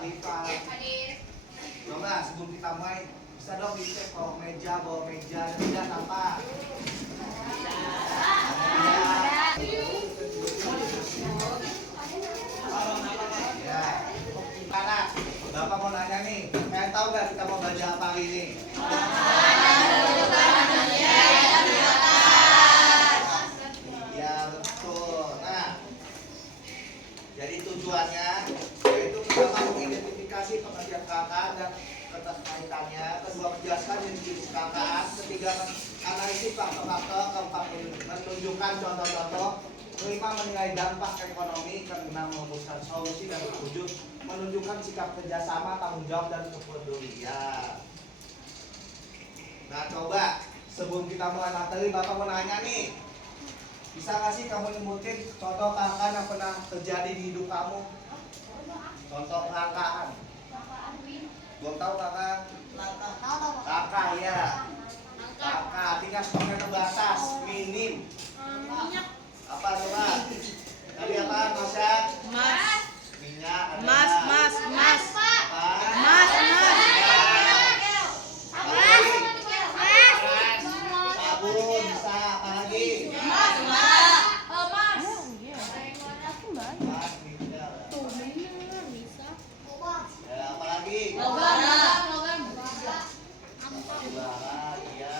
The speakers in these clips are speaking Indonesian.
Alifah. Coba sebelum kita mulai bisa dong dicek kalau bawa meja tidak apa. Ya. Anak, Bapak mau nanya nih, kalian tahu nggak kita mau belajar apa hari ini? Iya betul. Nah, jadi tujuannya yaitu pertama mengidentifikasi pengertian kakak dan keterkaitannya, kedua menjelaskan jenis kakak, ketiga analisis faktor-faktor, keempat menunjukkan contoh-contoh, kelima menilai dampak ekonomi, keenam merumuskan solusi, dan ketujuh menunjukkan sikap kerjasama, tanggung jawab, dan kepedulian. Nah coba sebelum kita mulai materi, Bapak mau nanya nih, bisa nggak sih kamu nyebutin contoh kelangkaan yang pernah terjadi di hidup kamu? Contoh kelangkaan. Belum tahu kakak? Kakak ya. Kakak artinya stoknya terbatas, minim. Apa coba? Tadi apa Masya? Mas. Minyak. Mas. Apa? Sabun bisa. Apa lagi? Mas minyak. Ya, apa lagi? Barang, iya.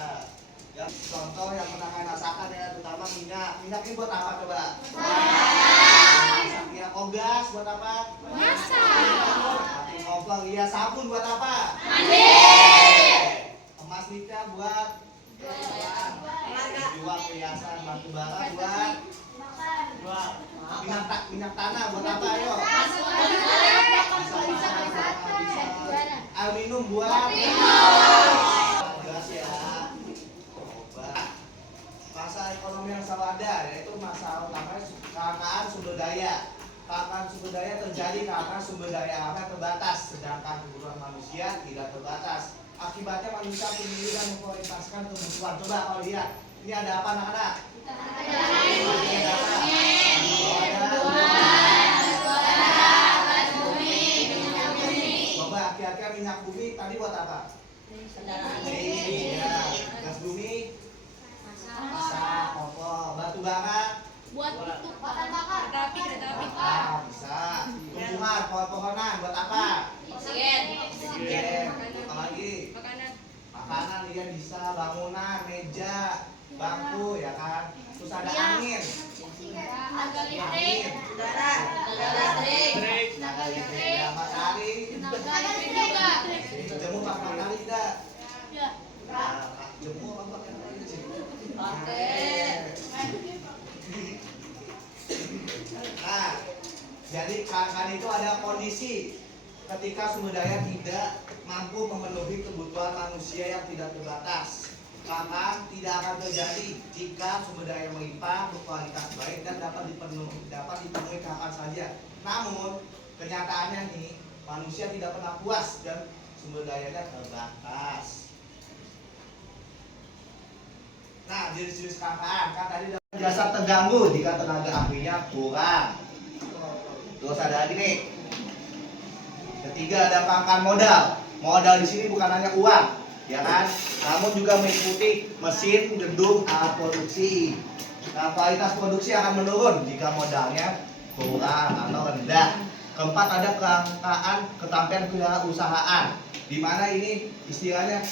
Ya, contoh yang pernah kalian rasakan ya, terutama minyak. Minyak ini buat apa coba? Masak. Ya, ogas buat apa? Masak. Kompor, iya. Sabun buat apa? Mandi. Emas nikah buat jual perhiasan. Batu bara buat minyak tanah buat apa? Ayo. Bisa. Aluminium buat gas ya. Coba. Masalah ekonomi yang selalu ada yaitu masalah utamanya kelangkaan sumber daya. Kelangkaan sumber daya terjadi karena sumber daya alam terbatas, sedangkan kebutuhan manusia tidak terbatas. Akibatnya manusia memilih dan memprioritaskan kebutuhan. Coba kalau lihat, ini ada apa anak-anak? Ada apa? Coba kira-kira minyak bumi tadi buat apa? Iya. Gas bumi? Masak, kompor. Batu bara? Buat kereta api. Bisa. Tumbuhan, pohon-pohonan buat apa? Oksigen. Apa lagi? Makanan iya bisa. Bangunan, meja, bangku ya kan. Terus ada angin. Tenaga listrik. Tenaga listrik. Ada matahari. Jemu pakai matahari tidak? Jemu apa pakai matahari? Nah, jadi kan itu ada kondisi ketika sumber daya tidak mampu memenuhi kebutuhan manusia yang tidak terbatas. Maka tidak akan terjadi jika sumber daya melimpah, berkualitas baik, dan dapat dipenuhi kapan saja. Namun kenyataannya nih, manusia tidak pernah puas dan sumber dayanya terbatas. Nah, jenis-jenis kelangkaan kan tadi jasa terganggu jika tenaga ahlinya kurang. Terus ada lagi nih. Ketiga ada kelangkaan modal. Modal di sini bukan hanya uang, ya kan? Namun juga mengikuti mesin, gedung, alat produksi. Nah, kualitas produksi akan menurun jika modalnya kurang atau rendah. Keempat ada kelangkaan keterampilan kewirausahaan, di mana ini istilahnya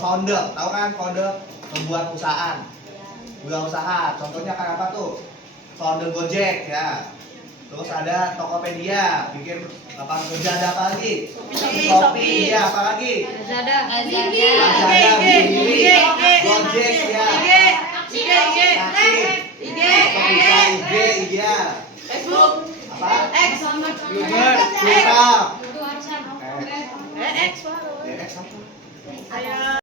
founder, tahu kan founder membuat perusahaan, wirausaha. Contohnya kayak apa tuh? Founder Gojek ya. Terus ada Tokopedia, bikin lapangan kerja. Ada apa lagi? Shopee ya, apa lagi? Lazada, Bilibili, Gojek ya. IG ya. Facebook. Apa? X. Twitter.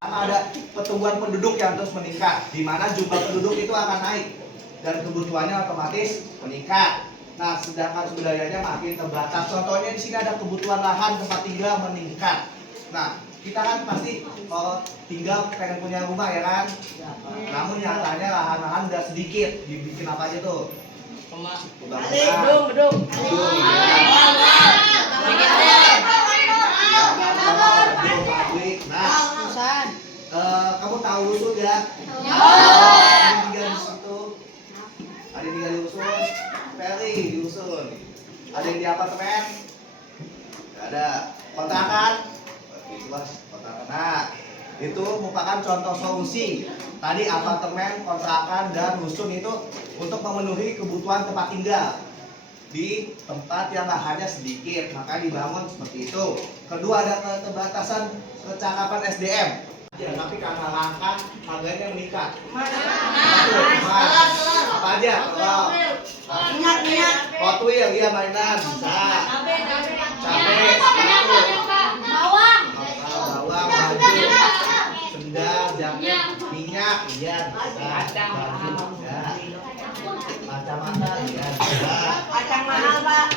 Ada pertumbuhan penduduk yang terus meningkat, di mana jumlah penduduk itu akan naik dan kebutuhannya otomatis meningkat. Nah, sedangkan sumber dayanya makin terbatas. Contohnya di sini ada kebutuhan lahan tempat tinggal meningkat. Nah, kita kan pasti kalau tinggal pengen punya rumah ya kan. Namun nyatanya lahan-lahan udah sedikit. Dibikin apa aja tuh? Gedung. Gedung. ada kontrakan. Luas kontrakan. Nah, itu merupakan contoh solusi. Tadi apartemen, kontrakan, dan rusun itu untuk memenuhi kebutuhan tempat tinggal di tempat yang lahannya sedikit, maka dibangun seperti itu. Kedua, ada keterbatasan kecakapan SDM. Ya, tapi karena langka harganya meningkat. Apa aja? Kalau Hot Wheels, iya mainan bisa. Cabai, bawang, baju, sendal, jaket, minyak, iya bisa. Baju bisa. Kacamata, iya bisa. Kacang mahal, Pak.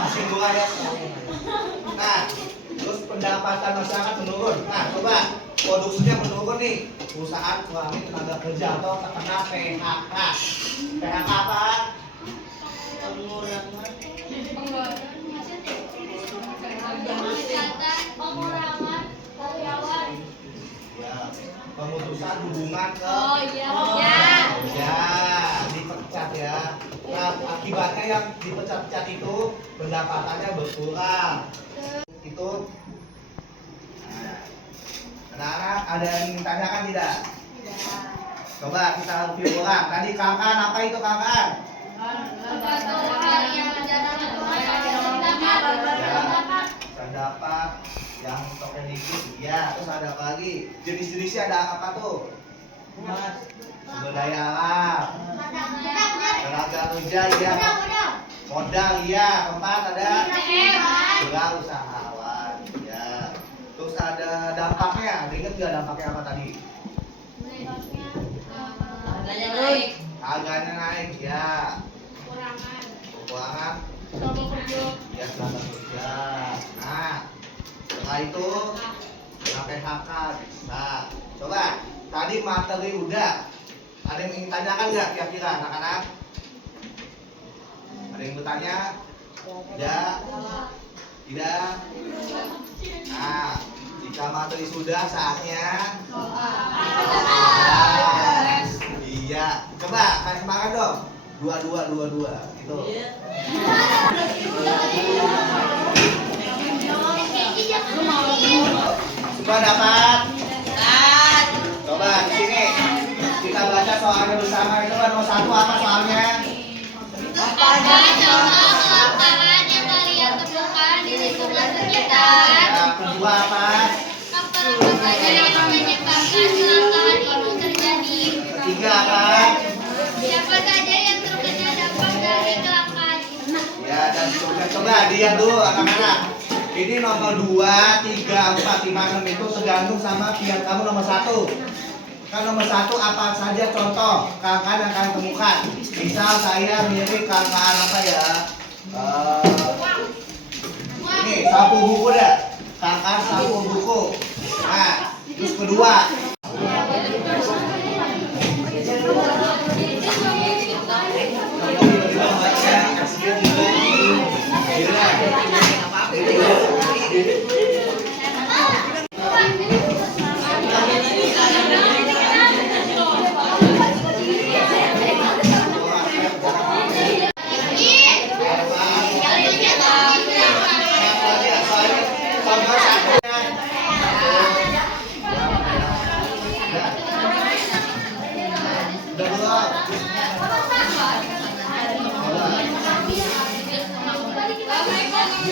Masih gua ya. Nah, terus pendapatan masyarakat menurun. Nah, coba produksinya menurun nih. Perusahaan kurangi tenaga kerja atau terkena PHK. PHK apa? Pengurangan karyawan. Ya, pemutusan hubungan ke Oh iya. ya, dipecat ya. Nah, akibatnya yang dipecat-pecat itu pendapatannya berkurang. Itu. Nah, anak-anak ada yang ditanyakan tidak? Coba kita review ulang. Tadi KKN apa itu KKN? Terdapat yang token dikit, ya. Terus ada apa lagi? Jenis-jenisnya ada apa tuh? Sumber daya alam, tenaga kerja, ya. Modal, ya. Keempat ada usahawan, ya. Terus ada dampaknya. Ada ingat nggak dampaknya apa tadi? Harganya naik, ya. Kekurangan, ya tenaga kerja. Nah, setelah itu kena PHK bisa. Coba tadi materi udah. Ada yang ingin tanyakan nggak kira-kira anak-anak? Ada yang bertanya? Tidak? Tidak? Nah, jika materi sudah saatnya. Iya. Coba kasih semangat dong. Dua. Gitu. Semua dapat? Coba di sini kita baca soalnya bersama. Itu kan nomor 1 apa soalnya? Kelangkaan yang kalian temukan di lingkungan sekitar. Yang kedua apa? Faktor apa saja yang menyebabkan kelangkaan itu terjadi? Ketiga apa? Siapa saja yang terkena dampak dari kelangkaan itu? Ya, dan seterusnya. Coba lihat dulu anak-anak. Ini nomor 2, 3, 4, 5, 6 itu tergantung sama pihak kamu nomor 1. Kan nomor 1 apa saja contoh kelangkaan yang kalian temukan. Misal saya mirip kelangkaan apa ya? Ini sapu buku dah. Kelangkaan sapu buku. Nah, terus kedua.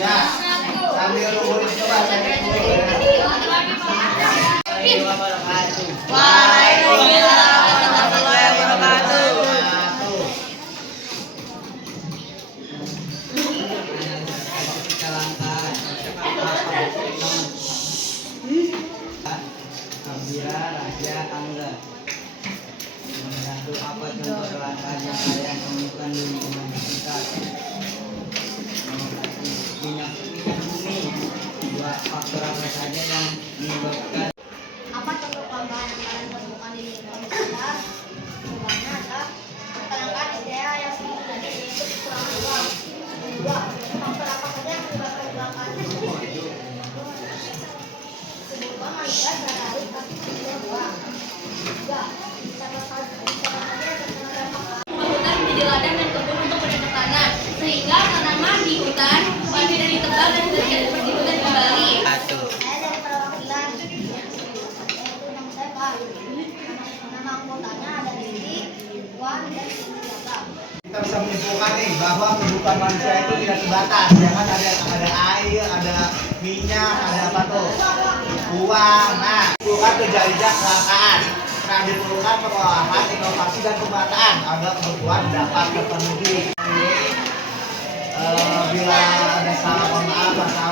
Ya, sambil nunggu coba saya dulu ya. Waalaikumsalam warahmatullahi wabarakatuh. Gembira, rahasia, angga. Satu apa contoh kelangkaan yang kalian temukan di lingkungan sekitar? Minyak bumi. Dua faktor apa saja yang menyebabkan? Apa contoh kelangkaan yang kalian temukan di lingkungan sekitar? Jawabannya adalah kelangkaan SDA yang sedikit terjadi yaitu kekurangan uang. Kedua, faktor apa saja yang menyebabkan kelangkaan tersebut? Kebutuhan manusia terhadap tapi tidak uang. Tiga, siapa saja yang terkena dampak. Pembangunan menjadi ladang dan kebun untuk bercocok tanam sehingga tanaman di hutan Saya dari perwakilan, yaitu nama saya Pak. Nama anggotanya ada Riki, Wan, dan Siaga. Kita bisa menyimpulkan nih bahwa kebutuhan manusia itu tidak terbatas. Ya kan ada air, ada minyak, ada apa tuh? Uang. Nah, diperlukan kerja-kerja kelangkaan. Nah, diperlukan pengolahan, inovasi dan pemetaan agar kebutuhan dapat terpenuhi. Bila ada salah, mohon maaf.